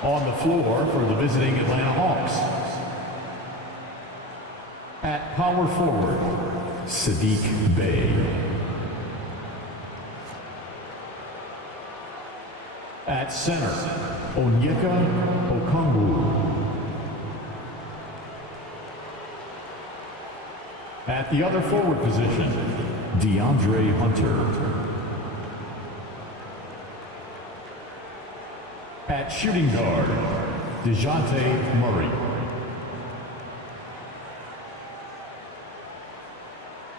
On the floor for the visiting Atlanta Hawks. At power forward, Saddiq Bey. At center, Onyeka Okongwu. At the other forward position, DeAndre Hunter. At shooting guard, DeJounte Murray.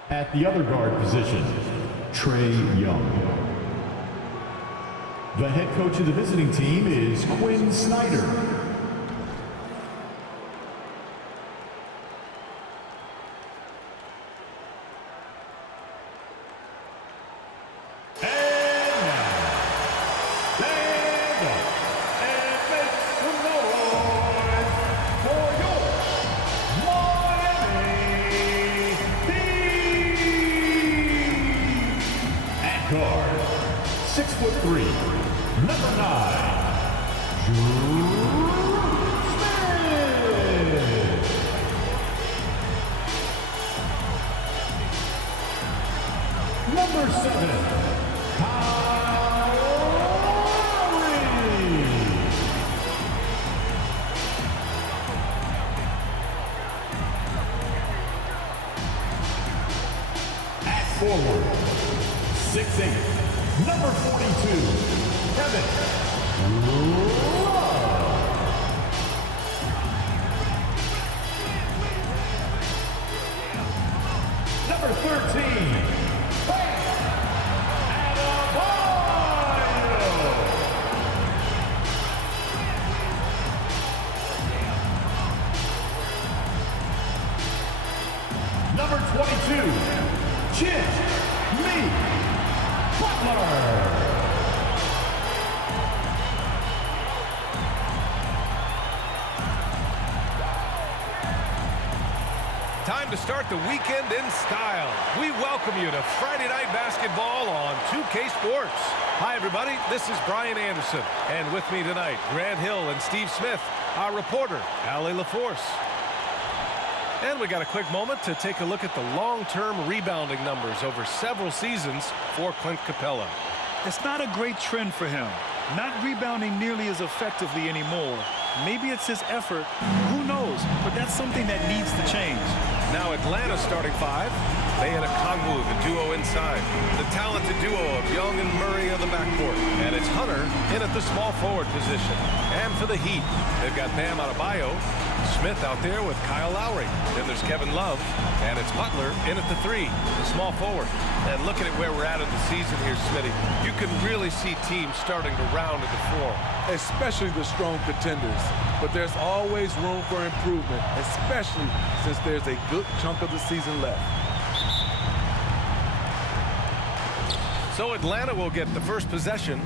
At the other guard position, Trae Young. The head coach of the visiting team is Quinn Snyder. Guard, 6'3", number 9, Drew Smith. Number 7, Kyle Lowry. At forward, 6'8", number 42, Kevin Love. Number 13, Bam Adebayo. Number 22, Jimmy Butler. Time to start the weekend in style. We welcome you to Friday Night Basketball on 2K Sports. Hi, everybody. This is Brian Anderson. And with me tonight, Grant Hill and Steve Smith, our reporter, Allie LaForce. And we got a quick moment to take a look at the long-term rebounding numbers over several seasons for Clint Capella. It's not a great trend for him. Not rebounding nearly as effectively anymore. Maybe it's his effort. Who knows? But that's something that needs to change. Now Atlanta's starting 5. Bey and Okongwu, the duo inside. The talented duo of Young and Murray on the backcourt. And it's Hunter in at the small forward position. And for the Heat, they've got Bam Adebayo, Smith out there with Kyle Lowry. Then there's Kevin Love, and it's Butler in at the 3, the small forward. And looking at where we're at in the season here, Smitty, you can really see teams starting to round into form. Especially the strong contenders. But there's always room for improvement, especially since there's a good chunk of the season left. So Atlanta will get the first possession.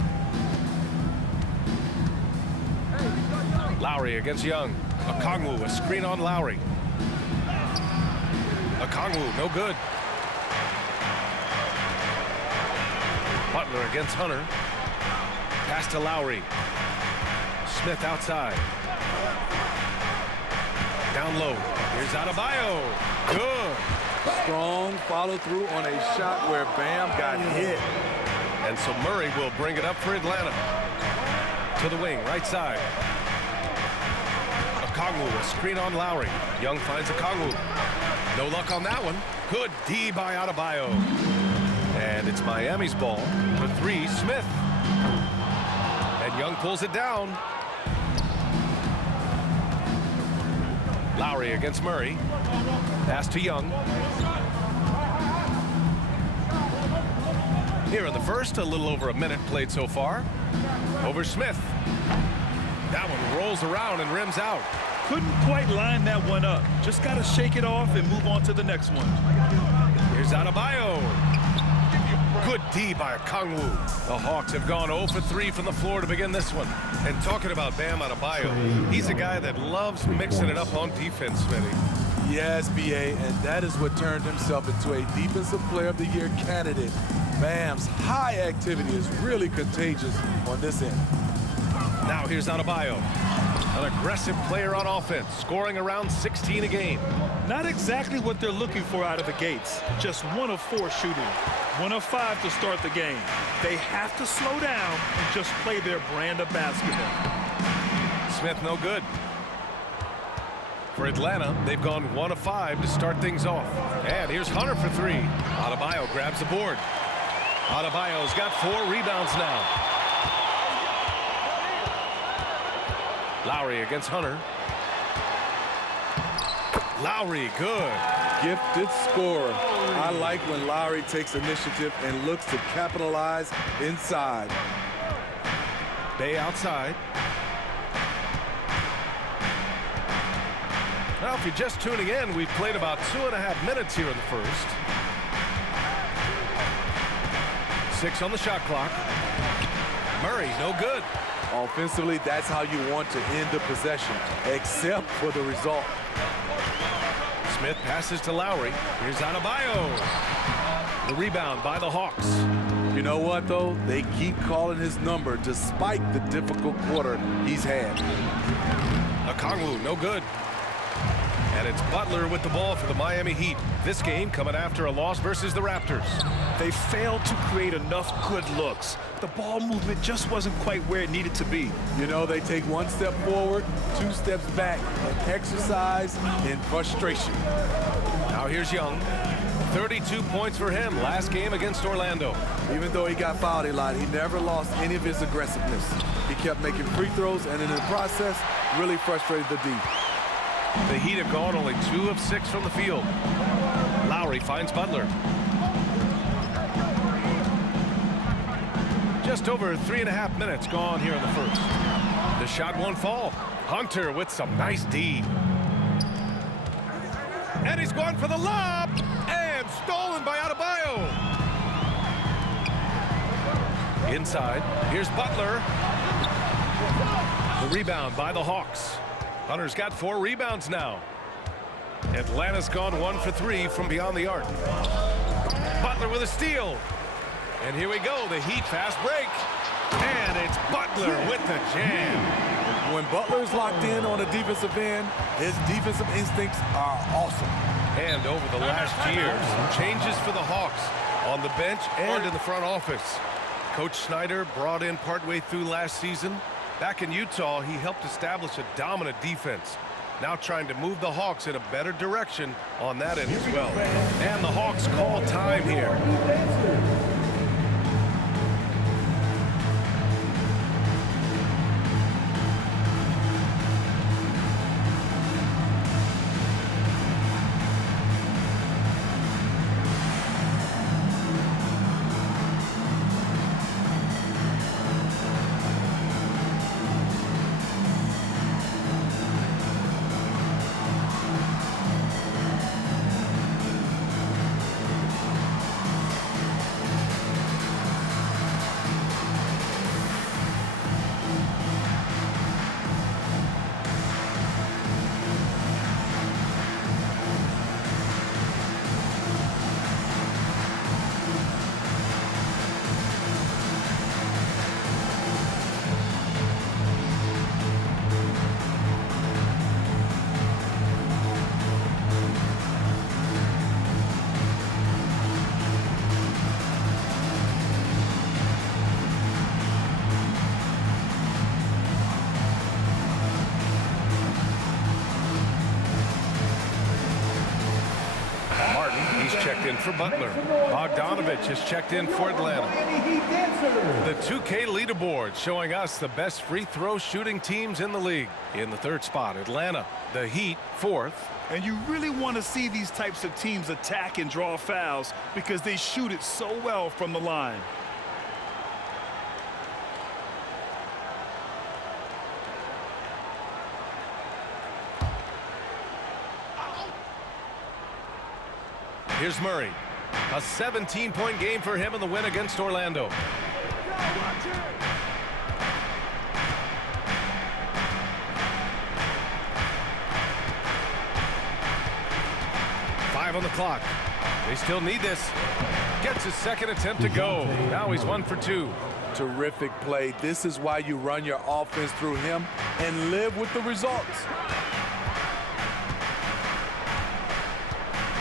Lowry against Young. Okongwu, a screen on Lowry. Okongwu, no good. Butler against Hunter. Pass to Lowry. Smith outside. Down low. Here's Adebayo. Good. Strong follow-through on a shot where Bam got hit. And so Murray will bring it up for Atlanta. To the wing, right side. Okongwu, a screen on Lowry. Young finds Okongwu. No luck on that one. Good D by Adebayo. And it's Miami's ball. For 3, Smith. And Young pulls it down. Lowry against Murray. Pass to Young. Here in the first, a little over a minute played so far. Over Smith. That one rolls around and rims out. Couldn't quite line that one up. Just got to shake it off and move on to the next one. Here's Adebayo. Good D by Okongwu. The Hawks have gone 0 for 3 from the floor to begin this one. And talking about Bam Adebayo, he's a guy that loves mixing it up on defense, Smitty. Yes, B.A., and that is what turned himself into a Defensive Player of the Year candidate. Bam's high activity is really contagious on this end. Now here's Adebayo. An aggressive player on offense, scoring around 16 a game. Not exactly what they're looking for out of the gates. Just 1 of 4 shooting. 1 of 5 to start the game. They have to slow down and just play their brand of basketball. Smith no good. For Atlanta, they've gone 1 of 5 to start things off. And here's Hunter for 3. Adebayo grabs the board. Adebayo's got 4 rebounds now. Lowry against Hunter. Lowry, good. Gifted scorer. I like when Lowry takes initiative and looks to capitalize inside. Bay outside. Now, if you're just tuning in, we've played about 2.5 minutes here in the first. 6 on the shot clock. Murray, no good. Offensively, that's how you want to end the possession, except for the result. Smith passes to Lowry. Here's Adebayo. The rebound by the Hawks. You know what, though? They keep calling his number despite the difficult quarter he's had. Okongwu, no good. And it's Butler with the ball for the Miami Heat. This game coming after a loss versus the Raptors. They failed to create enough good looks. The ball movement just wasn't quite where it needed to be. You know, they take 1 step forward, 2 steps back, and exercise in frustration. Now here's Young. 32 points for him last game against Orlando. Even though he got fouled a lot, he never lost any of his aggressiveness. He kept making free throws, and in the process, really frustrated the D. The Heat have gone only 2 of 6 from the field. Lowry finds Butler. Just over 3.5 minutes gone here in the first. The shot won't fall. Hunter with some nice D. And he's going for the lob. And stolen by Adebayo. Inside, here's Butler. The rebound by the Hawks. Hunter's got 4 rebounds now. Atlanta's gone 1 for 3 from beyond the arc. Butler with a steal. And here we go, the Heat fast break. And it's Butler with the jam. When Butler's locked in on the defensive end, his defensive instincts are awesome. And over the last year, some changes for the Hawks on the bench and in the front office. Coach Snyder brought in partway through last season. Back in Utah, he helped establish a dominant defense. Now trying to move the Hawks in a better direction on that end as well. And the Hawks call time here. Checked in for Butler. Bogdanovich has checked in for Atlanta. The 2K leaderboard showing us the best free throw shooting teams in the league. In the 3rd spot, Atlanta. The Heat, 4th. And you really want to see these types of teams attack and draw fouls because they shoot it so well from the line. Here's Murray. A 17-point game for him in the win against Orlando. Five on the clock. They still need this. Gets his second attempt to go. Now he's 1 for 2. Terrific play. This is why you run your offense through him and live with the results.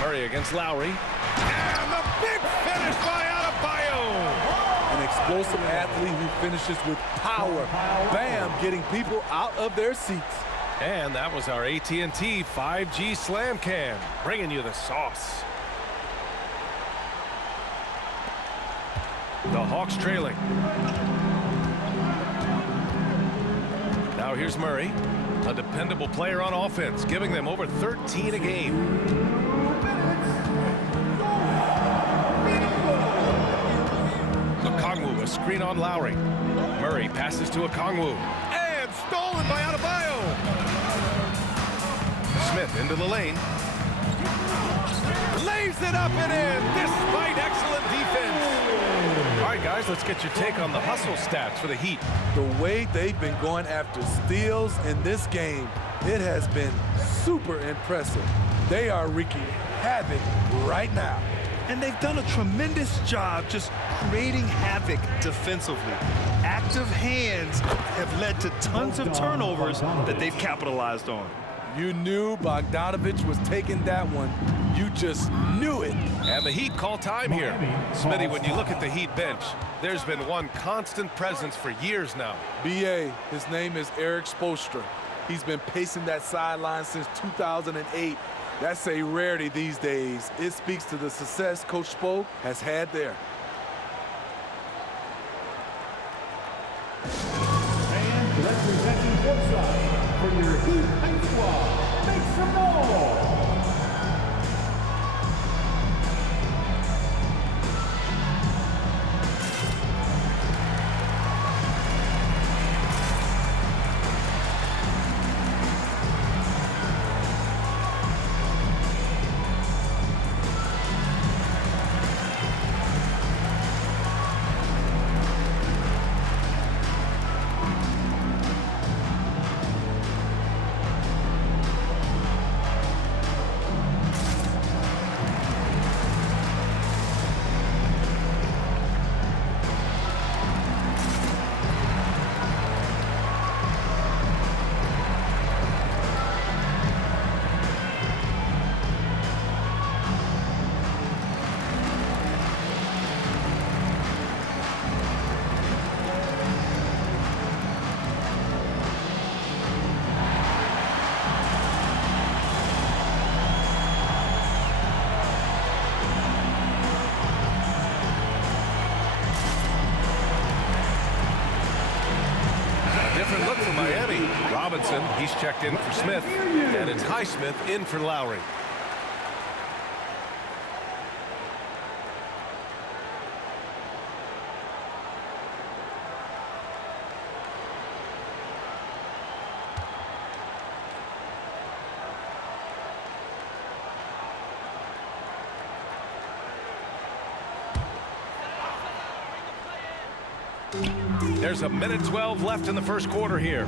Murray against Lowry. And the big finish by Adebayo. An explosive athlete who finishes with power. Bam, getting people out of their seats. And that was our AT&T 5G Slam Cam, bringing you the sauce. The Hawks trailing. Now here's Murray, a dependable player on offense, giving them over 13 a game. Okongwu, a screen on Lowry. Murray passes to Okongwu. And stolen by Adebayo. Smith into the lane. Lays it up and in, despite excellent defense. All right, guys, let's get your take on the hustle stats for the Heat. The way they've been going after steals in this game, it has been super impressive. They are wreaking havoc right now. And they've done a tremendous job just creating havoc defensively. Active hands have led to tons of turnovers that they've capitalized on. You knew Bogdanovich was taking that one. You just knew it. And the Heat call time here. Smitty, when you look at the Heat bench, there's been one constant presence for years now. BA, his name is Eric Spoelstra. He's been pacing that sideline since 2008. That's a rarity these days. It speaks to the success Coach Spo has had there. And representing Woodside for your Heat High Squad, make some noise! Different look for Miami. Robinson, he's checked in for Smith, and it's Highsmith in for Lowry. There's a minute 12 left in the first quarter here.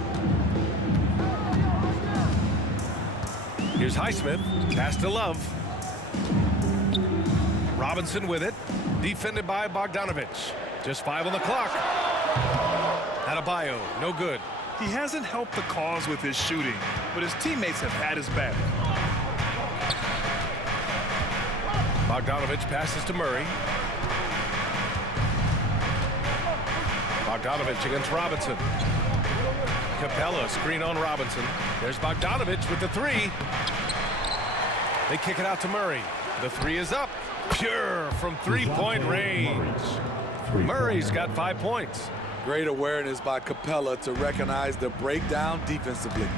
Here's Highsmith, pass to Love. Robinson with it, defended by Bogdanovich. Just 5 on the clock. Adebayo, no good. He hasn't helped the cause with his shooting, but his teammates have had his back. Bogdanovich passes to Murray. Bogdanovich against Robinson. Capella, screen on Robinson. There's Bogdanovich with the three. They kick it out to Murray. The three is up. Pure from three-point range. Murray's got 5 points. Great awareness by Capella to recognize the breakdown defensively.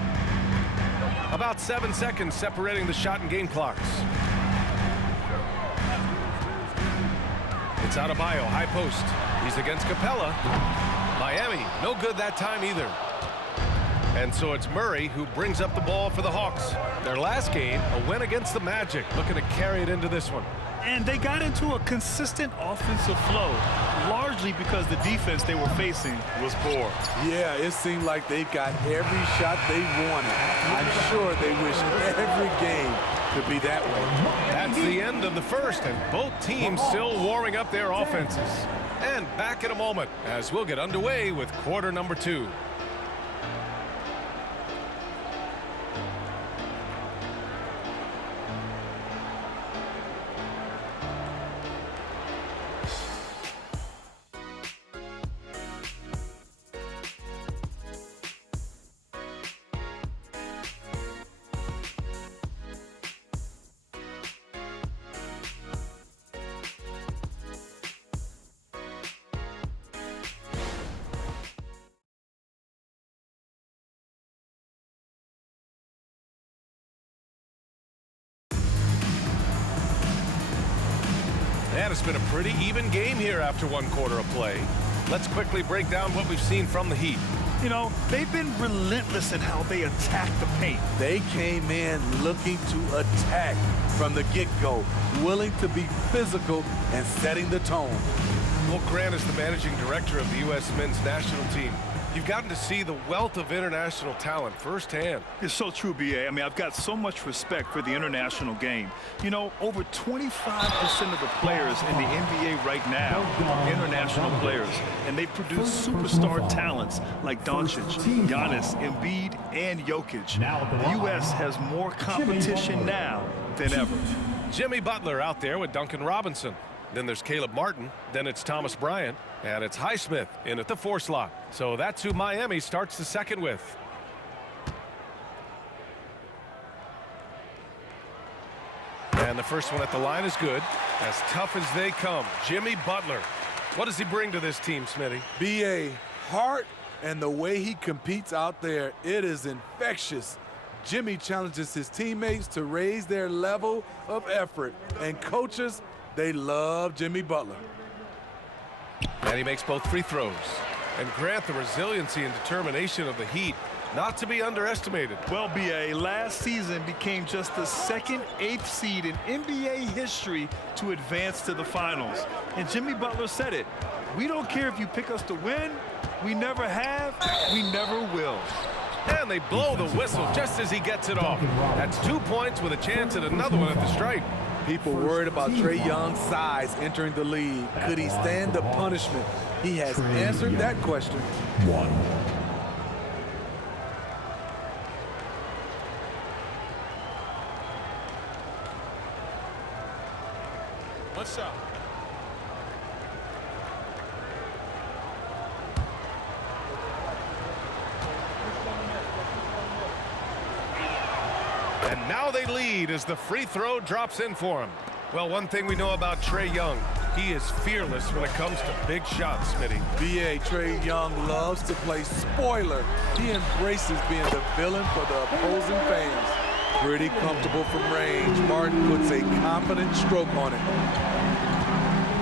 About 7 seconds separating the shot and game clocks. It's Adebayo, high post. He's against Capella. Miami, no good that time either. And so it's Murray who brings up the ball for the Hawks. Their last game, a win against the Magic, looking to carry it into this one. And they got into a consistent offensive flow, largely because the defense they were facing was poor. Yeah, it seemed like they got every shot they wanted. I'm sure they wish every game could be that way. That's the end of the first, and both teams still warming up their offenses. And back in a moment as we'll get underway with quarter number 2. And it's been a pretty even game here after 1 quarter of play. Let's quickly break down what we've seen from the Heat. You know, they've been relentless in how they attack the paint. They came in looking to attack from the get-go, willing to be physical and setting the tone. Well, Grant is the managing director of the U.S. men's national team. You've gotten to see the wealth of international talent firsthand. It's so true, B.A. I mean, I've got so much respect for the international game. You know, over 25% of the players in the NBA right now are international players, and they produce superstar talents like Doncic, Giannis, Embiid, and Jokic. The U.S. has more competition now than ever. Jimmy Butler out there with Duncan Robinson. Then there's Caleb Martin. Then it's Thomas Bryant. And it's Highsmith in at the 4 slot. So that's who Miami starts the second with. And the first one at the line is good. As tough as they come, Jimmy Butler. What does he bring to this team, Smitty? B.A. heart and the way he competes out there, it is infectious. Jimmy challenges his teammates to raise their level of effort. And coaches, they love Jimmy Butler. And he makes both free throws. And Grant, the resiliency and determination of the Heat, not to be underestimated. Well, B.A., last season became just the second 8th seed in NBA history to advance to the finals. And Jimmy Butler said it. We don't care if you pick us to win. We never have. We never will. And they blow the whistle just as he gets it off. That's 2 points with a chance at another one at the stripe. People worried about Trae Young's size entering the league. Could he stand the punishment? He has answered that question. 1. One shot. And now they lead as the free throw drops in for him. Well, one thing we know about Trae Young, he is fearless when it comes to big shots, Smitty. B.A. Trae Young loves to play spoiler. He embraces being the villain for the opposing fans. Pretty comfortable from range. Martin puts a confident stroke on it.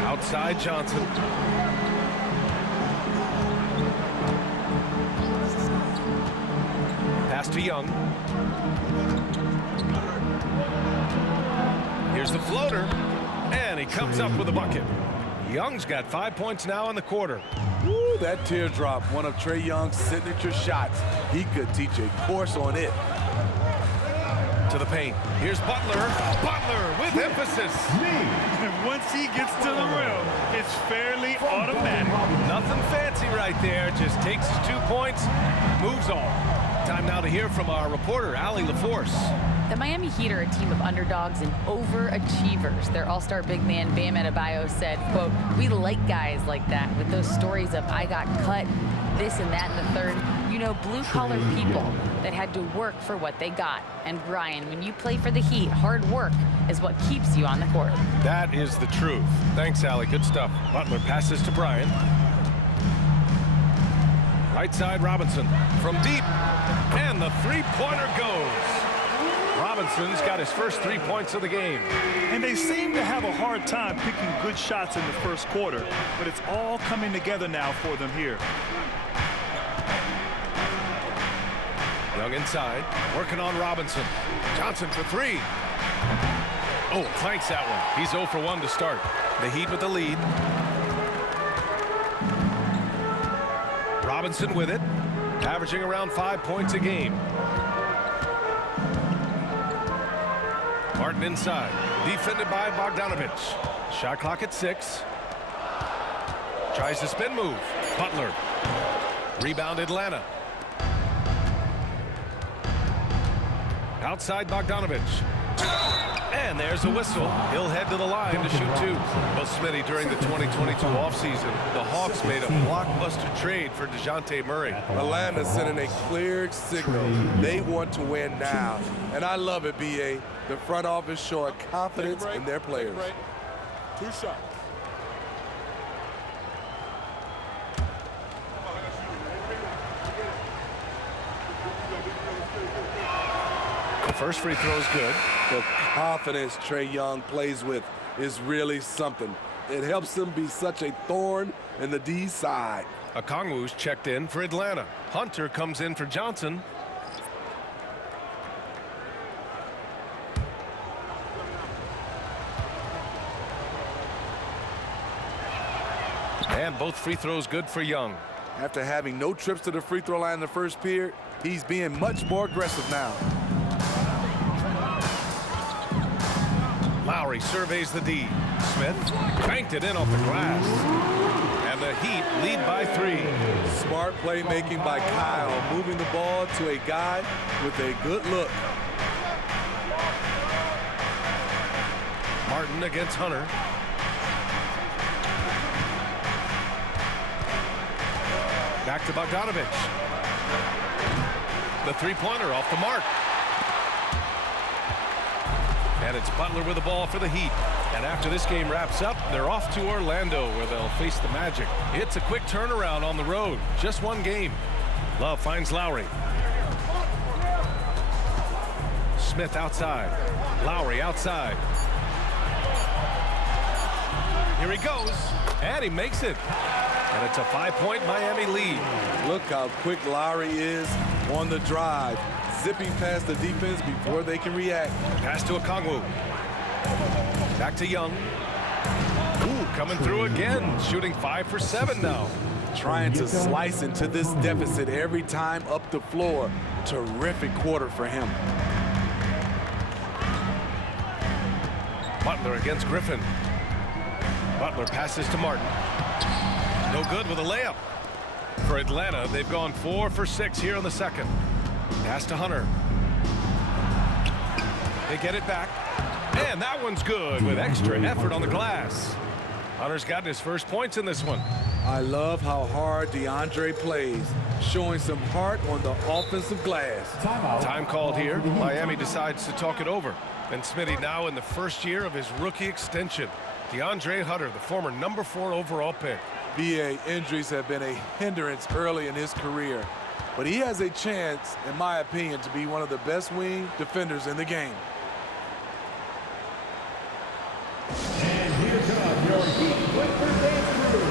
Outside Johnson. Pass to Young. Here's the floater, and he comes up with a bucket. Young's got 5 points now in the quarter. Woo, that teardrop, one of Trae Young's signature shots. He could teach a course on it. To the paint. Here's Butler. Butler with emphasis. And once he gets to the rim, it's fairly automatic. Nothing fancy right there. Just takes his 2 points, moves on. Time now to hear from our reporter, Allie LaForce. The Miami Heat are a team of underdogs and overachievers. Their all-star big man, Bam Adebayo, said, quote, "We like guys like that with those stories of I got cut, this and that and the third. You know, blue-collar people that had to work for what they got. And Brian, when you play for the Heat, hard work is what keeps you on the court." That is the truth. Thanks, Allie. Good stuff. Butler passes to Bryant. Right side, Robinson. From deep. And the three-pointer goes. Robinson's got his first 3 points of the game. And they seem to have a hard time picking good shots in the first quarter, but it's all coming together now for them here. Young inside, working on Robinson. Johnson for 3. Oh, clanks that one. He's 0 for 1 to start. The Heat with the lead. Robinson with it, averaging around 5 points a game. Martin inside, defended by Bogdanovich. Shot clock at 6. Tries the spin move. Butler. Rebound Atlanta. Outside Bogdanovich. And there's a whistle. He'll head to the line to shoot two. Well, Smitty, during the 2022 offseason, the Hawks made a blockbuster trade for DeJounte Murray. Atlanta sending a clear signal. They want to win now. And I love it, B.A. The front office showing confidence in their players. 2 shots. The first free throw is good. The confidence Trae Young plays with is really something. It helps him be such a thorn in the D side. Okongwu's checked in for Atlanta. Hunter comes in for Johnson. And both free throws good for Young. After having no trips to the free throw line in the first period, he's being much more aggressive now. Lowry surveys the D. Smith banked it in off the glass. And the Heat lead by 3. Smart playmaking by Kyle, moving the ball to a guy with a good look. Martin against Hunter. Back to Bogdanovich. The three-pointer off the mark. And it's Butler with the ball for the Heat. And after this game wraps up, they're off to Orlando where they'll face the Magic. It's a quick turnaround on the road. Just one game. Love finds Lowry. Smith outside. Lowry outside. Here he goes. And he makes it. And it's a 5-point Miami lead. Look how quick Lowry is on the drive, zipping past the defense before they can react. Pass to Okongwu. Back to Young. Ooh, coming through again, shooting 5 for 7 now. Trying to slice into this deficit every time up the floor. Terrific quarter for him. Butler against Griffin. Butler passes to Martin. No good with a layup. For Atlanta, they've gone 4 for 6 here in the second. Pass to Hunter. They get it back. And that one's good with extra effort on the glass. Hunter's gotten his first points in this one. I love how hard DeAndre plays, showing some heart on the offensive glass. Time called here. Miami decides to talk it over. And Smitty now in the first year of his rookie extension. DeAndre Hunter, the former number 4 overall pick. BA, injuries have been a hindrance early in his career, but he has a chance, in my opinion, to be one of the best wing defenders in the game. And here come your Heat Clippers dance crew.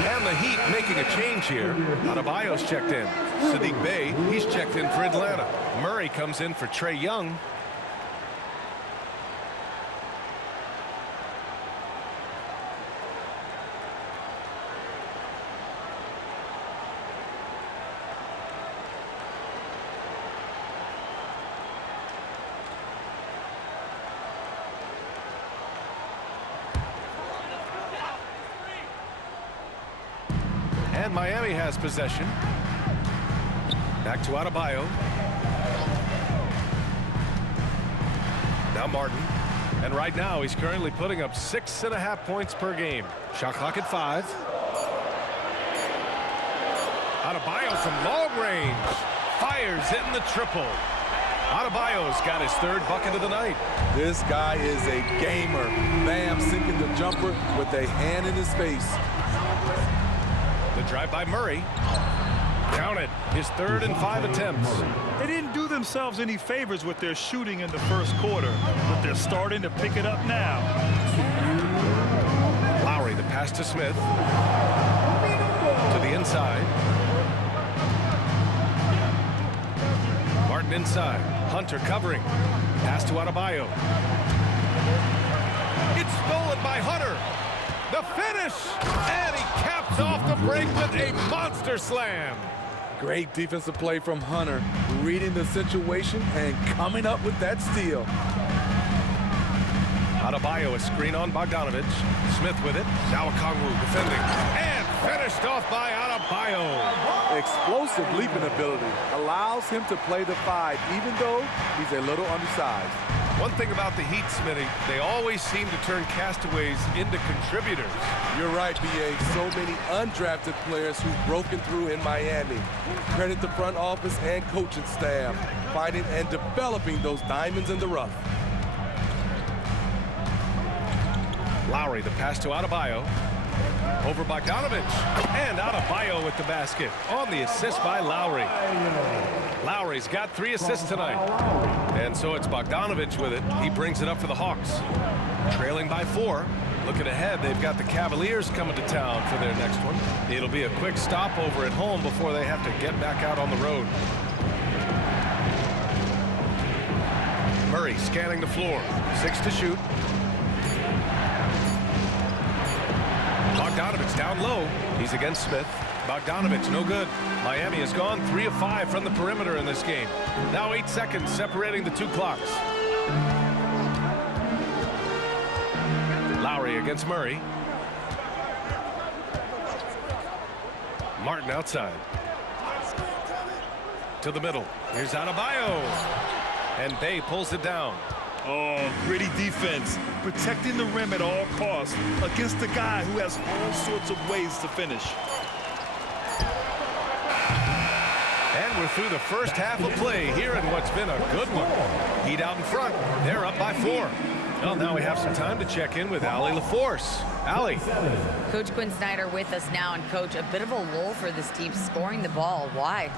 And the Heat making a change here. Adebayo's checked in. Sadiq Bey, he's checked in for Atlanta. Murray comes in for Trae Young. And Miami has possession. Back to Adebayo. Now Martin. And right now, he's currently putting up 6.5 points per game. Shot clock at 5. Adebayo from long range. Fires in the triple. Adebayo's got his 3rd bucket of the night. This guy is a gamer. Bam sinking the jumper with a hand in his face. The drive by Murray. Count it. His 3rd and 5 attempts. They didn't do themselves any favors with their shooting in the first quarter, but they're starting to pick it up now. Lowry, the pass to Smith. To the inside. Martin inside. Hunter covering. Pass to Adebayo. It's stolen by Hunter. The finish! And he caps off the break with a monster slam. Great defensive play from Hunter, reading the situation and coming up with that steal. Adebayo, a screen on Bogdanovic. Smith with it. Now Okongwu defending. And finished off by Adebayo. Explosive leaping ability allows him to play the 5, even though he's a little undersized. One thing about the Heat, Smitty, they always seem to turn castaways into contributors. You're right, B.A. So many undrafted players who've broken through in Miami. Credit the front office and coaching staff, finding and developing those diamonds in the rough. Lowry, the pass to Adebayo. Over Bogdanovic. And Adebayo with the basket. On the assist by Lowry. Lowry's got 3 assists tonight. And so it's Bogdanovic with it. He brings it up for the Hawks. Trailing by 4. Looking ahead, they've got the Cavaliers coming to town for their next one. It'll be a quick stopover at home before they have to get back out on the road. Murray scanning the floor. 6 to shoot. Bogdanovic down low. He's against Smith. Bogdanovic no good. Miami has gone 3 of 5 from the perimeter in this game. Now 8 seconds separating the 2 clocks. Lowry against Murray. Martin outside. To the middle. Here's Adebayo. And Bay pulls it down. Oh, gritty defense, protecting the rim at all costs against a guy who has all sorts of ways to finish. And we're through the first half of play here in what's been a good one. Heat out in front. They're up by 4. Well, now we have some time to check in with Allie LaForce. Allie. Coach Quinn Snyder with us now, and Coach, a bit of a lull for this team scoring the ball. Why?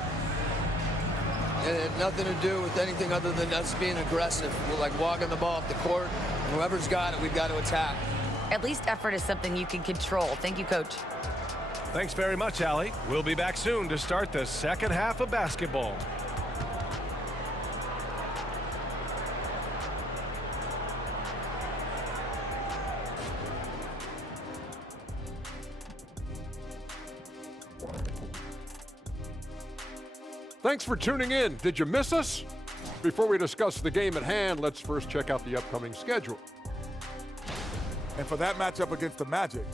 It had nothing to do with anything other than us being aggressive. We're like walking the ball up the court. Whoever's got it, we've got to attack. At least effort is something you can control. Thank you, Coach. Thanks very much, Allie. We'll be back soon to start the second half of basketball. Thanks for tuning in. Did you miss us? Before we discuss the game at hand, let's first check out the upcoming schedule. And for that matchup against the Magic,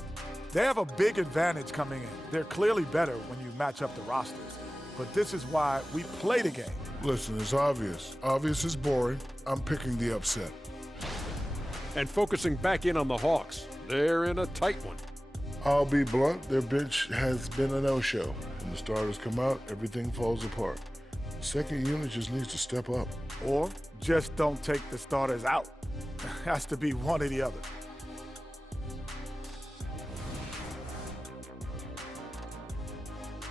they have a big advantage coming in. They're clearly better when you match up the rosters. But this is why we play the game. Listen, it's obvious. Obvious is boring. I'm picking the upset. And focusing back in on the Hawks. They're in a tight one. I'll be blunt, their bench has been a no-show. When the starters come out, everything falls apart. The second unit just needs to step up. Or just don't take the starters out. Has to be one or the other.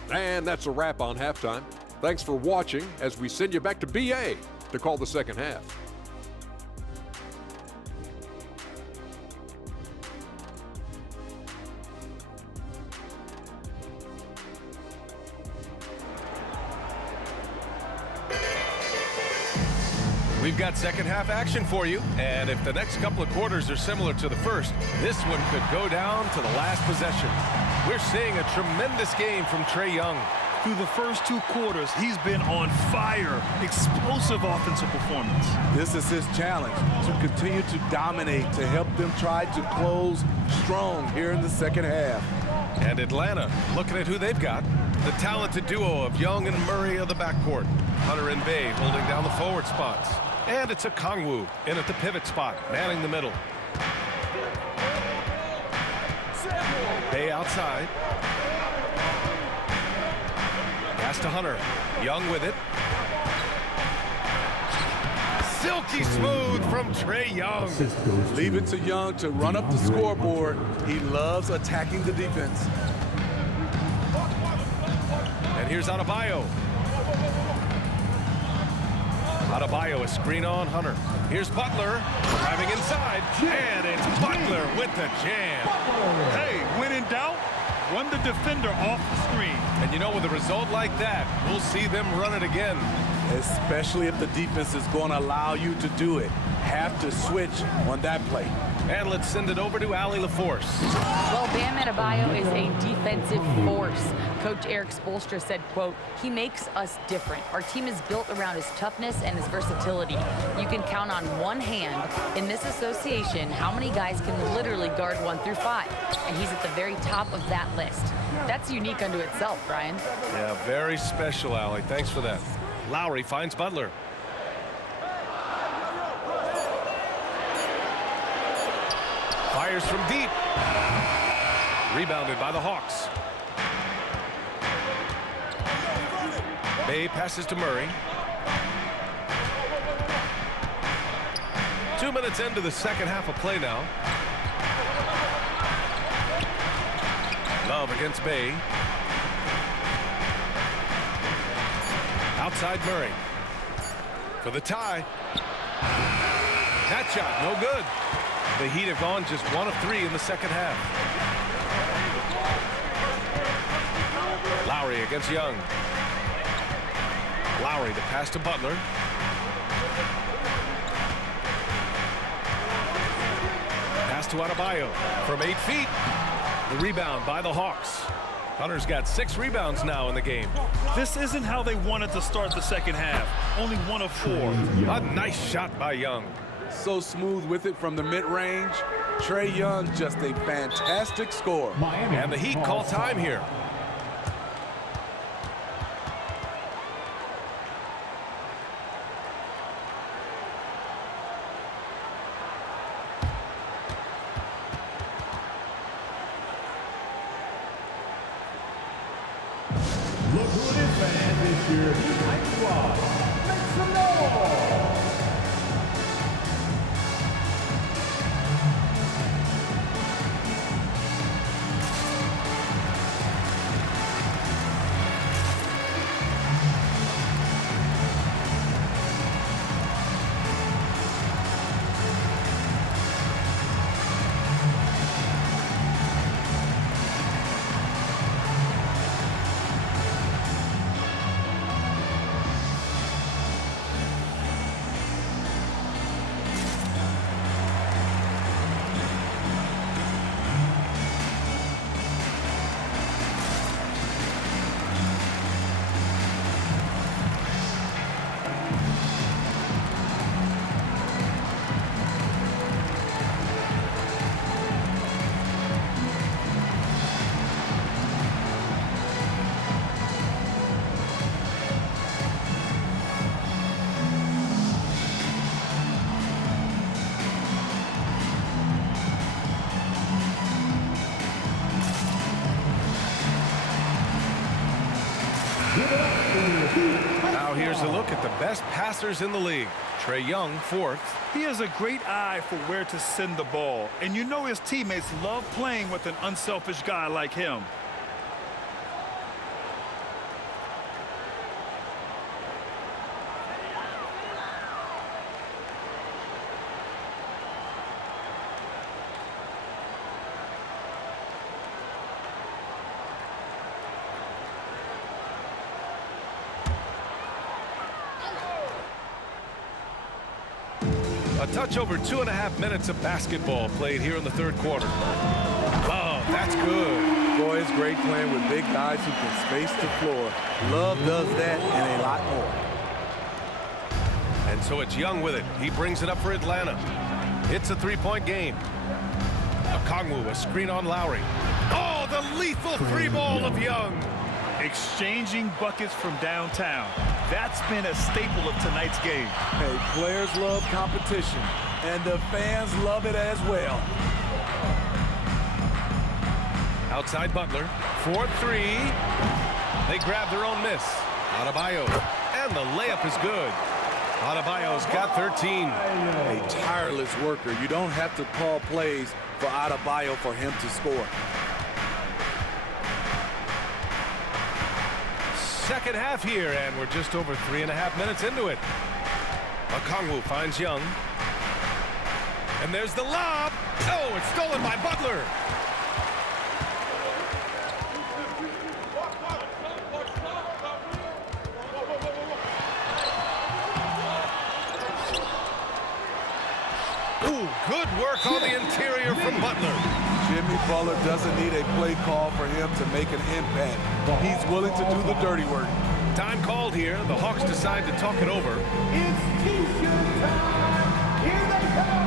And that's a wrap on halftime. Thanks for watching as we send you back to BA to call the second half. We've got second half action for you, and if the next couple of quarters are similar to the first, this one could go down to the last possession. We're seeing a tremendous game from Trae Young. Through the first 2 quarters, he's been on fire. Explosive offensive performance. This is his challenge, to continue to dominate, to help them try to close strong here in the second half. And Atlanta, looking at who they've got. The talented duo of Young and Murray of the backcourt. Hunter and Bay holding down the forward spots. And it's Okongwu in at the pivot spot, manning the middle. Bay outside. Pass to Hunter. Young with it. Silky smooth from Trae Young. Leave it to Young to run up the scoreboard. He loves attacking the defense. And here's Adebayo. Adebayo, a screen on Hunter. Here's Butler driving inside, and it's Butler with the jam. Hey, when in doubt, run the defender off the screen. And you know, with a result like that, we'll see them run it again. Especially if the defense is going to allow you to do it. Have to switch on that play. And let's send it over to Allie LaForce. Well, Bam Adebayo is a defensive force. Coach Eric Spoelstra said, quote, "He makes us different. Our team is built around his toughness and his versatility. You can count on one hand in this association how many guys can literally guard 1 through 5. And he's at the very top of that list. That's unique unto itself, Brian." Yeah, very special, Allie. Thanks for that. Lowry finds Butler. Fires from deep. Rebounded by the Hawks. Bay passes to Murray. 2 minutes into the second half of play now. Love against Bay. Outside Murray. For the tie. That shot, no good. The Heat have gone just 1 of 3 in the second half. Lowry against Young. Lowry to pass to Butler. Pass to Adebayo from 8 feet. The rebound by the Hawks. Hunter's got 6 rebounds now in the game. This isn't how they wanted to start the second half. Only 1 of 4. A nice shot by Young. So smooth with it from the mid-range. Trae Young, just a fantastic scorer. And the Heat call time here. Look who it is, man. It's your Heat Hype Squad. Make some noise! Now here's a look at the best passers in the league. Trae Young, 4th. He has a great eye for where to send the ball. And you know his teammates love playing with an unselfish guy like him. A touch over 2.5 minutes of basketball played here in the third quarter. Oh, that's good. Boy, it's great playing with big guys who can space the floor. Love does that and a lot more. And so it's Young with it. He brings it up for Atlanta. It's a 3-point game. Okongwu, a screen on Lowry. Oh, the lethal 3 ball of Young. Exchanging buckets from downtown. That's been a staple of tonight's game. Hey, players love competition, and the fans love it as well. Outside Butler, 4-3. They grab their own miss. Adebayo, and the layup is good. Adebayo's got 13. A tireless worker. You don't have to call plays for Adebayo for him to score. Second half here, and we're just over 3.5 minutes into it. Okongwu finds Young. And there's the lob. Oh, it's stolen by Butler. Ooh, good work on the interior from Butler. Jimmy Butler doesn't need a play call for him to make an impact. He's willing to do the dirty work. Time called here. The Hawks decide to talk it over. It's T-shirt time. Here they come.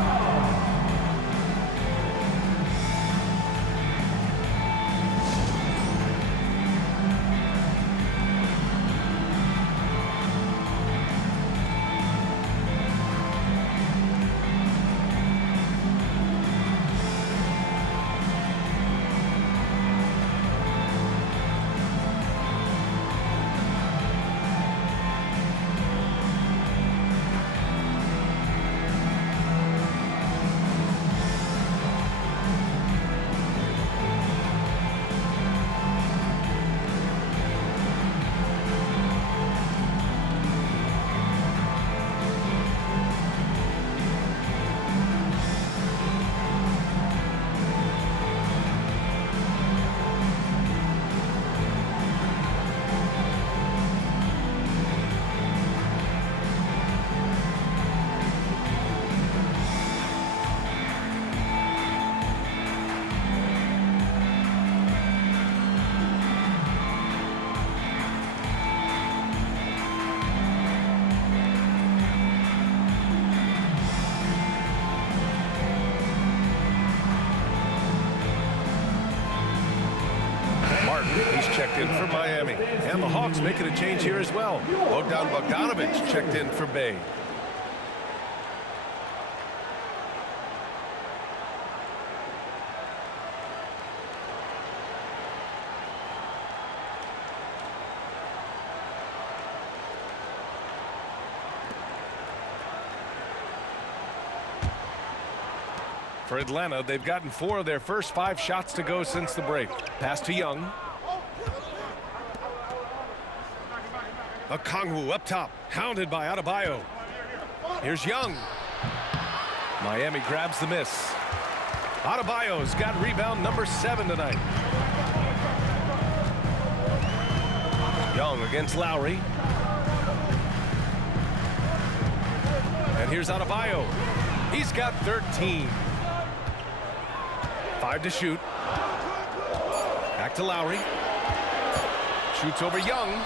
He's checked in for Miami. And the Hawks making a change here as well. Bogdan Bogdanovic checked in for Bay. For Atlanta, they've gotten 4 of their first 5 shots to go since the break. Pass to Young. Okongwu up top, hounded by Adebayo. Here's Young. Miami grabs the miss. Adebayo's got rebound number 7 tonight. Young against Lowry. And here's Adebayo. He's got 13. 5 to shoot. Back to Lowry. Shoots over Young.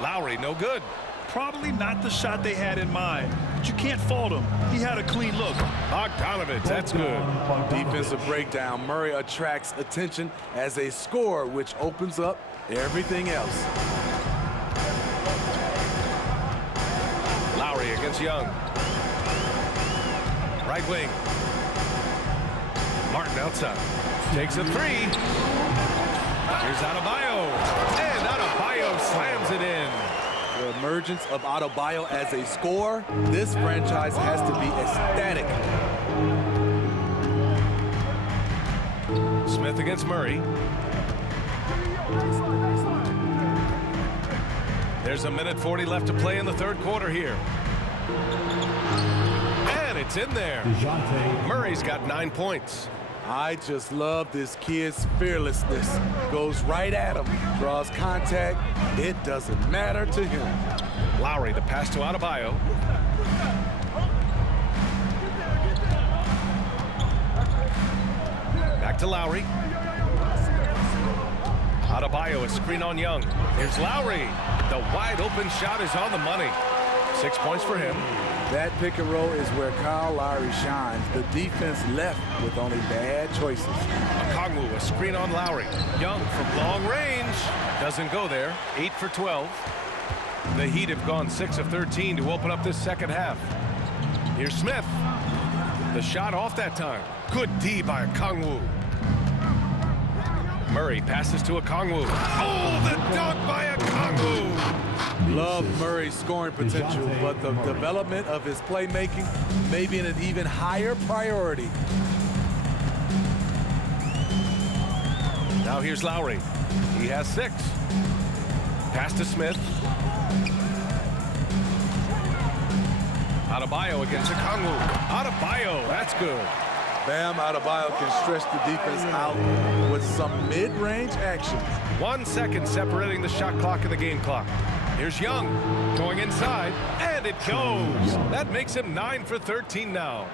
Lowry, no good. Probably not the shot they had in mind, but you can't fault him. He had a clean look. Bogdanovic, that's good. Defensive breakdown. Murray attracts attention as a scorer, which opens up everything else. Lowry against Young. Right wing. Martin outside. Takes a 3. Here's Adebayo. And Adebayo slams it in. The emergence of Adebayo as a scorer, this franchise has to be ecstatic. Smith against Murray. There's a minute 40 left to play in the third quarter here. And it's in there. Murray's got 9 points. I just love this kid's fearlessness. Goes right at him, draws contact. It doesn't matter to him. Lowry, the pass to Adebayo. Back to Lowry. Adebayo, a screen on Young. Here's Lowry. The wide open shot is on the money. 6 points for him. That pick and roll is where Kyle Lowry shines. The defense left with only bad choices. Okongwu, a screen on Lowry. Young from long range. Doesn't go there. 8 for 12. The Heat have gone 6 of 13 to open up this second half. Here's Smith. The shot off that time. Good D by Okongwu. Murray passes to Okongwu. Oh, the dunk by Okongwu! Love Murray's scoring potential, but the development of his playmaking may be an even higher priority. Now here's Lowry. He has 6. Pass to Smith. Adebayo against Okongwu. Adebayo, that's good. Bam Adebayo can stretch the defense out with some mid-range action. 1 second separating the shot clock and the game clock. Here's Young going inside, and it goes. That makes him 9 for 13 now.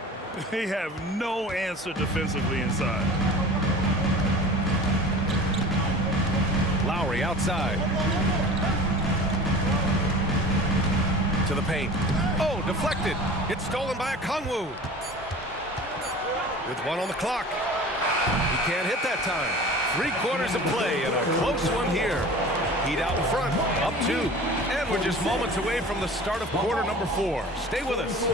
They have no answer defensively inside. Lowry outside. To the paint. Oh, deflected. It's stolen by Okongwu. With 1 on the clock. He can't hit that time. 3 quarters of play and a close one here. Heat out in front, up 2. And we're just moments away from the start of quarter number 4. Stay with us.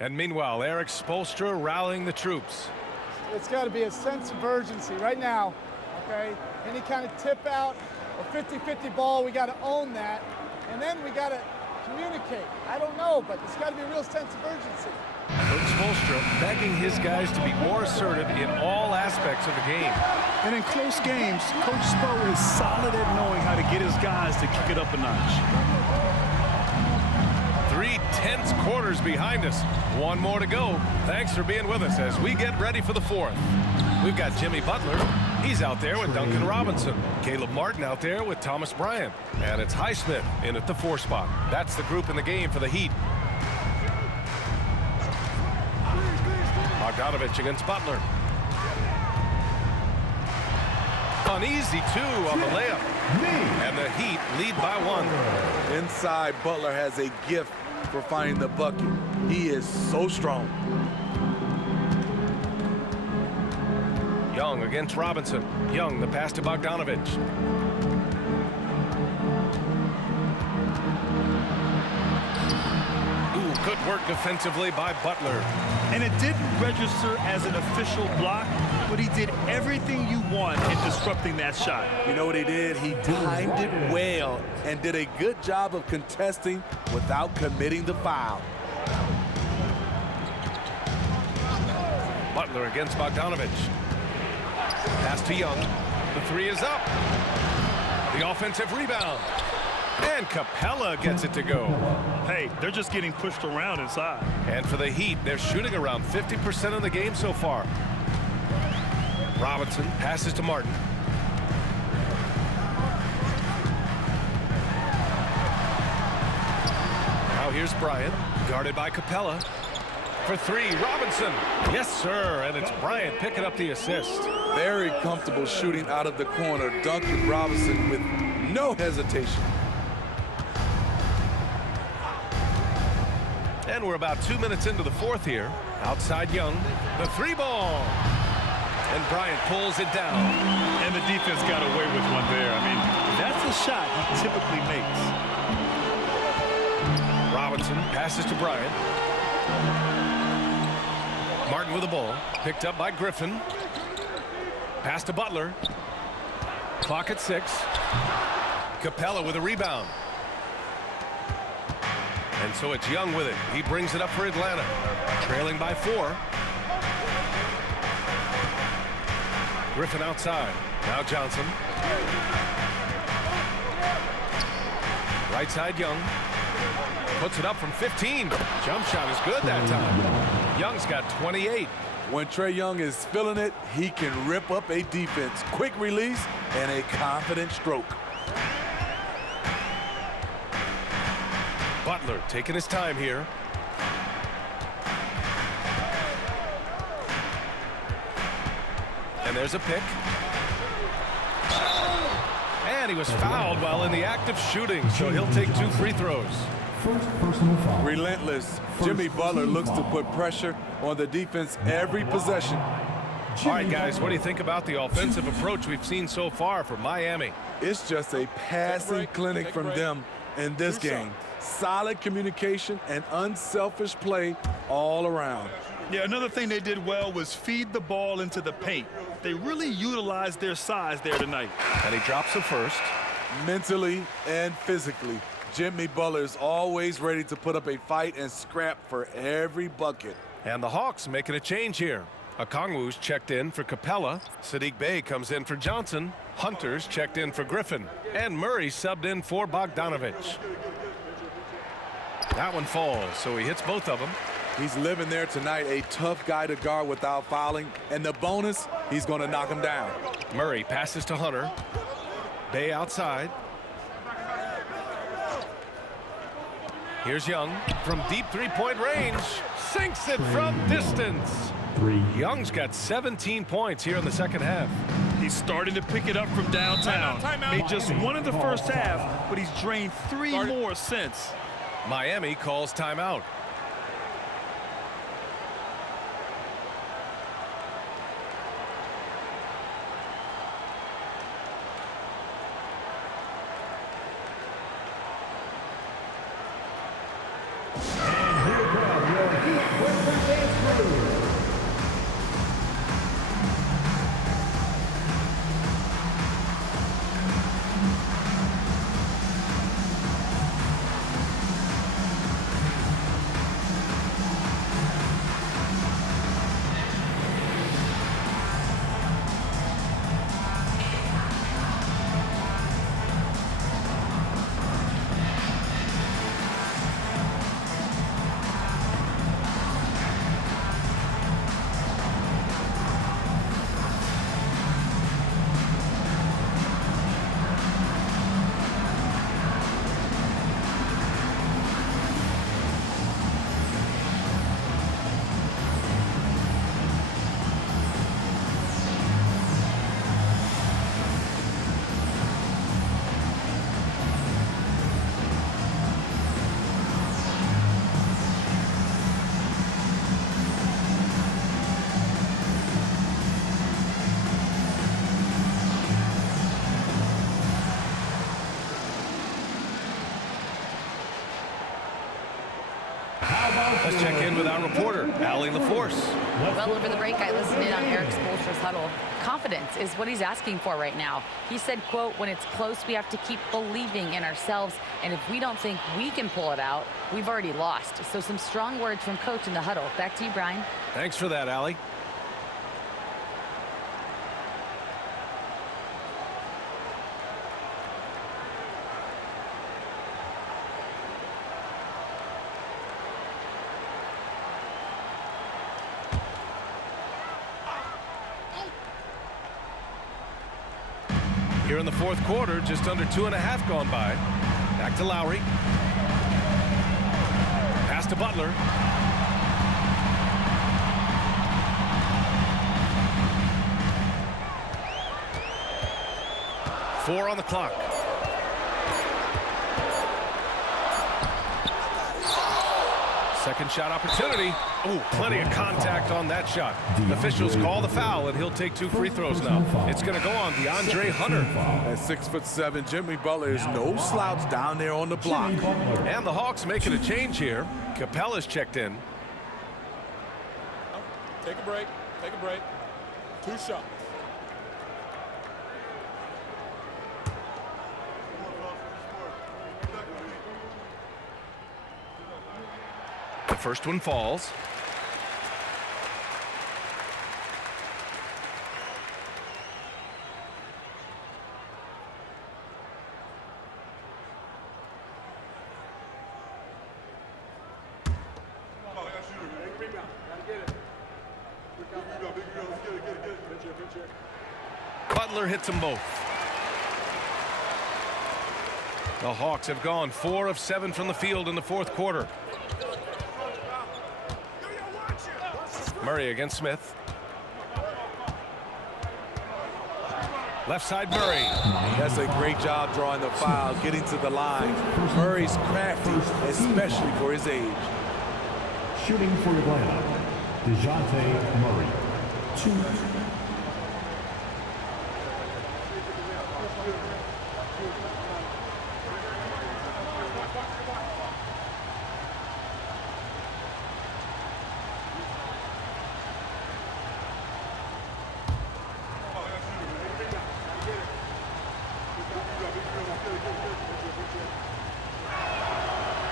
And meanwhile, Erik Spoelstra rallying the troops. It's got to be a sense of urgency right now, okay? Any kind of tip out or 50-50 ball, we got to own that. And then we got to communicate. I don't know, but it's got to be a real sense of urgency. Coach Spoelstra begging his guys to be more assertive in all aspects of the game. And in close games, Coach Spo is solid at knowing how to get his guys to kick it up a notch. 3 tense quarters behind us. 1 more to go. Thanks for being with us as we get ready for the 4th. We've got Jimmy Butler. He's out there with Duncan Robinson. Caleb Martin out there with Thomas Bryant. And it's Highsmith in at the 4 spot. That's the group in the game for the Heat. Bogdanovich against Butler. An easy 2 on the layup. And the Heat lead by 1. Inside, Butler has a gift for finding the bucket. He is so strong. Young against Robinson. Young, the pass to Bogdanovich. Ooh, good work defensively by Butler. And it didn't register as an official block, but he did everything you want in disrupting that shot. You know what he did? He timed it well and did a good job of contesting without committing the foul. Butler against Bogdanovich. Pass to Young. The 3 is up. The offensive rebound. And Capella gets it to go. Hey, they're just getting pushed around inside. And for the Heat, they're shooting around 50% of the game so far. Robinson passes to Martin. Now here's Bryant, guarded by Capella. For 3, Robinson. Yes, sir, and it's Bryant picking up the assist. Very comfortable shooting out of the corner. Duncan Robinson with no hesitation. And we're about 2 minutes into the 4th here. Outside Young, the 3-ball. And Bryant pulls it down. And the defense got away with one there. I mean, that's a shot he typically makes. Robinson passes to Bryant. Martin with the ball. Picked up by Griffin. Pass to Butler. Clock at 6. Capella with a rebound. And so it's Young with it. He brings it up for Atlanta. Trailing by 4. Griffin outside. Now Johnson. Right side, Young. Puts it up from 15. Jump shot is good that time. Young's got 28. When Trae Young is feeling it, he can rip up a defense. Quick release and a confident stroke. Butler taking his time here. And there's a pick. And he was fouled while in the act of shooting, so he'll take 2 free throws. First personal foul. Relentless. Jimmy Butler looks to put pressure on the defense every possession. All right, guys, what do you think about the offensive approach we've seen so far from Miami? It's just a passing clinic from them in this game. Solid communication and unselfish play all around. Yeah, another thing they did well was feed the ball into the paint. They really utilized their size there tonight. And he drops the first. Mentally and physically, Jimmy Butler is always ready to put up a fight and scrap for every bucket. And the Hawks making a change here. Okongwu's checked in for Capella. Sadiq Bey comes in for Johnson. Hunter's checked in for Griffin. And Murray subbed in for Bogdanovich. That one falls, so he hits both of them. He's living there tonight, a tough guy to guard without fouling. And the bonus, he's going to knock him down. Murray passes to Hunter. Bey outside. Here's Young from deep three-point range. Sinks it from distance. Young's got 17 points here in the second half. He's starting to pick it up from downtown. Made just 1 in the first half, but he's drained 3 more since. Miami calls timeout. Let's check in with our reporter, Allie LaForce. Well, over the break, I listened in on Eric Spoelstra's huddle. Confidence is what he's asking for right now. He said, quote, when it's close, we have to keep believing in ourselves. And if we don't think we can pull it out, we've already lost. So some strong words from Coach in the huddle. Back to you, Brian. Thanks for that, Allie. Here in the fourth quarter, just under 2.5 gone by. Back to Lowry. Pass to Butler. Four on the clock. Second shot opportunity. Oh, plenty of contact on that shot. The officials call the foul, and he'll take 2 free throws now. It's going to go on DeAndre Hunter. At 6'7", Jimmy Butler is no slouch down there on the block. And the Hawks making a change here. Capella's checked in. Take a break. Take a break. 2 shots. The first one falls. Butler hits them both. The Hawks have gone 4 of 7 from the field in the fourth quarter. Murray against Smith. Left side Murray. That's a great job drawing the foul, getting to the line. Murray's crafty, especially for his age. Shooting for Atlanta, DeJounte Murray. 2.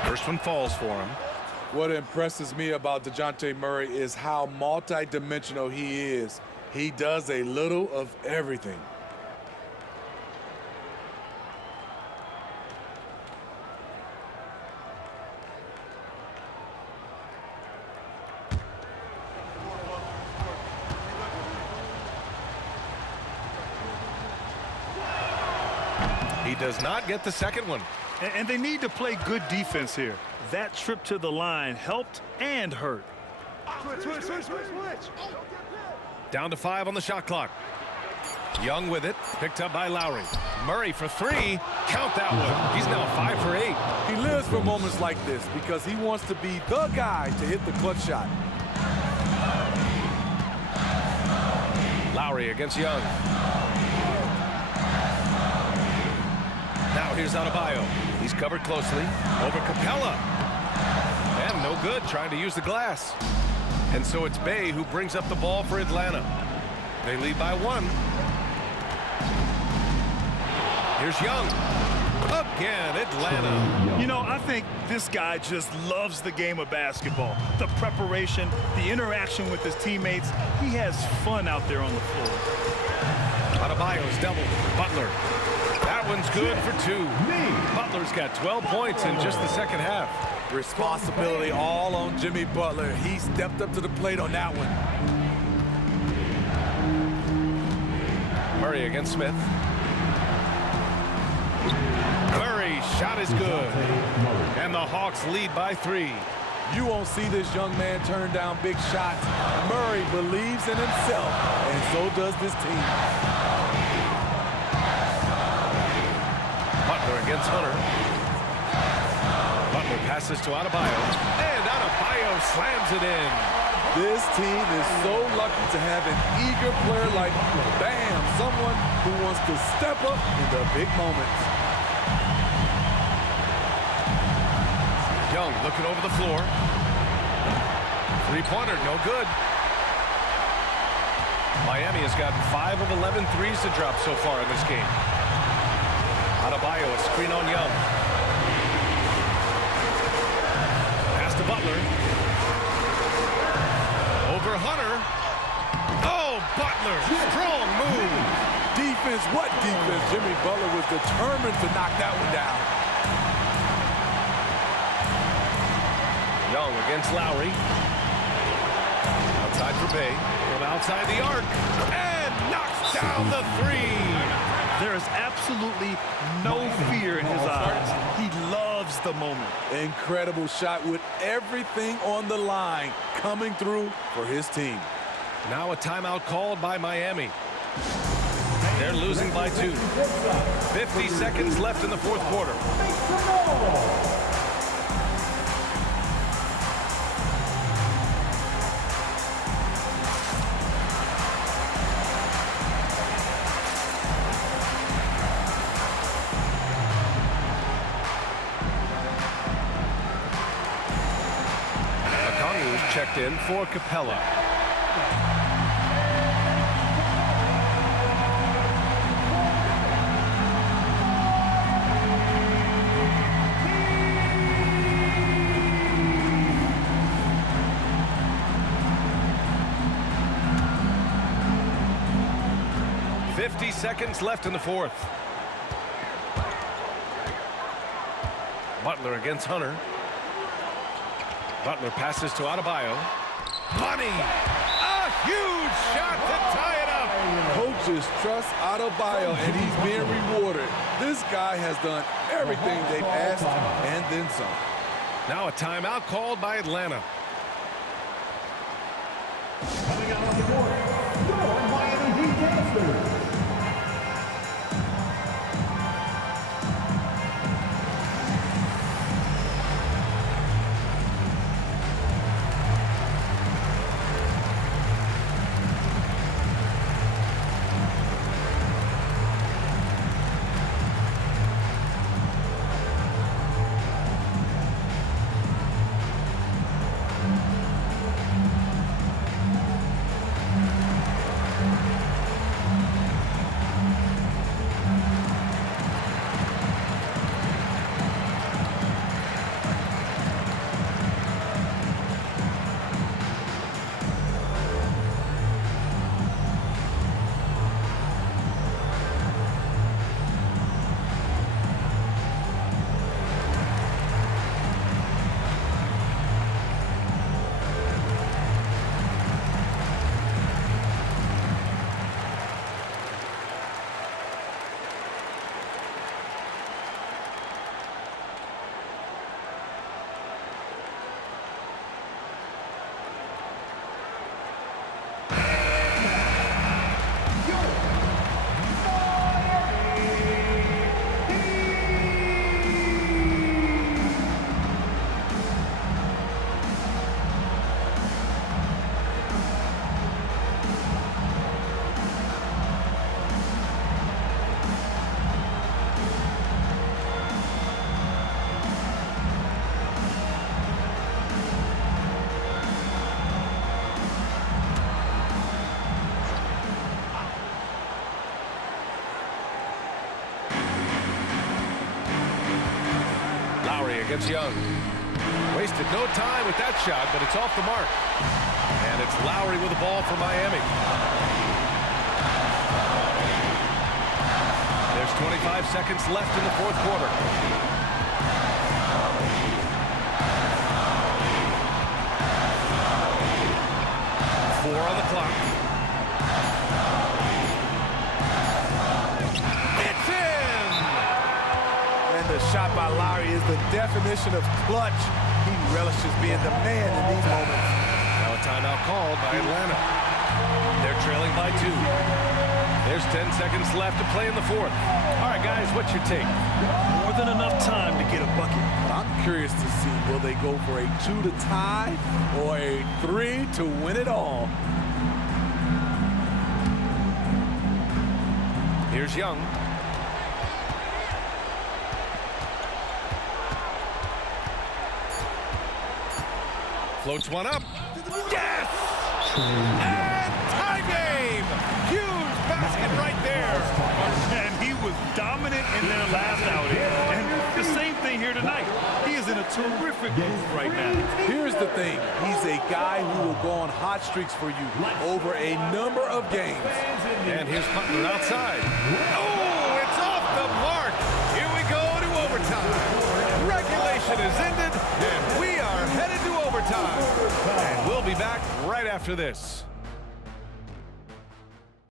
First one falls for him. What impresses me about DeJounte Murray is how multi-dimensional he is. He does a little of everything. He does not get the second one. And they need to play good defense here. That trip to the line helped and hurt. Down to 5 on the shot clock. Young with it, picked up by Lowry. Murray for 3. Count that one. He's now 5 for 8. He lives for moments like this because he wants to be the guy to hit the clutch shot. Lowry against Young. Now here's Adebayo. He's covered closely. Over Capella. And no good, trying to use the glass. And so it's Bey who brings up the ball for Atlanta. They lead by 1. Here's Young. Again, Atlanta. You know, I think this guy just loves the game of basketball. The preparation, the interaction with his teammates. He has fun out there on the floor. Adebayo's doubled. Butler. That one's good for 2. Butler's got 12 points in just the second half. Responsibility all on Jimmy Butler. He stepped up to the plate on that one. Murray against Smith. Murray's shot is good. And the Hawks lead by 3. You won't see this young man turn down big shots. Murray believes in himself, and so does this team. Butler against Hunter. Butler passes to Adebayo. And Adebayo slams it in. This team is so lucky to have an eager player like Bam, someone who wants to step up in the big moments. Young looking over the floor. Three-pointer, no good. Miami has gotten 5 of 11 threes to drop so far in this game. Adebayo, a screen on Young. Pass to Butler. Over Hunter. Oh, Butler, strong move. Defense, what defense? Jimmy Butler was determined to knock that one down. Young against Lowry. Outside for Bey. From outside the arc. And knocks down the 3. There is absolutely no fear in his eyes. He loves the moment. Incredible shot with everything on the line coming through for his team. Now a timeout called by Miami. They're losing by 2. 50 seconds left in the fourth quarter. Checked in for Capella. Seconds left in the fourth. Butler against Hunter. Butler passes to Adebayo. Money! A huge shot to tie it up! Coaches trust Adebayo, and he's being rewarded. This guy has done everything they've asked and then some. Now a timeout called by Atlanta. Coming out on the court, your Miami Heat gangsters. Against Young. Wasted no time with that shot, but it's off the mark. And it's Lowry with the ball for Miami. There's 25 seconds left in the fourth quarter. Four on the clock. The shot by Lowry is the definition of clutch. He relishes being the man in these moments. Now a timeout called by Atlanta. They're trailing by 2. There's 10 seconds left to play in the fourth. All right, guys, what's your take? More than enough time to get a bucket. But I'm curious to see, will they go for a 2 to tie or a 3 to win it all? Here's Young. Floats one up. Yes! And tie game! Huge basket right there. And he was dominant in their last outing. And the same thing here tonight. He is in a terrific groove right now. Here's the thing. He's a guy who will go on hot streaks for you over a number of games. And here's Butler outside. Oh, it's off the mark. Here we go to overtime. Regulation is ended, and we are headed to overtime. And we'll be back right after this.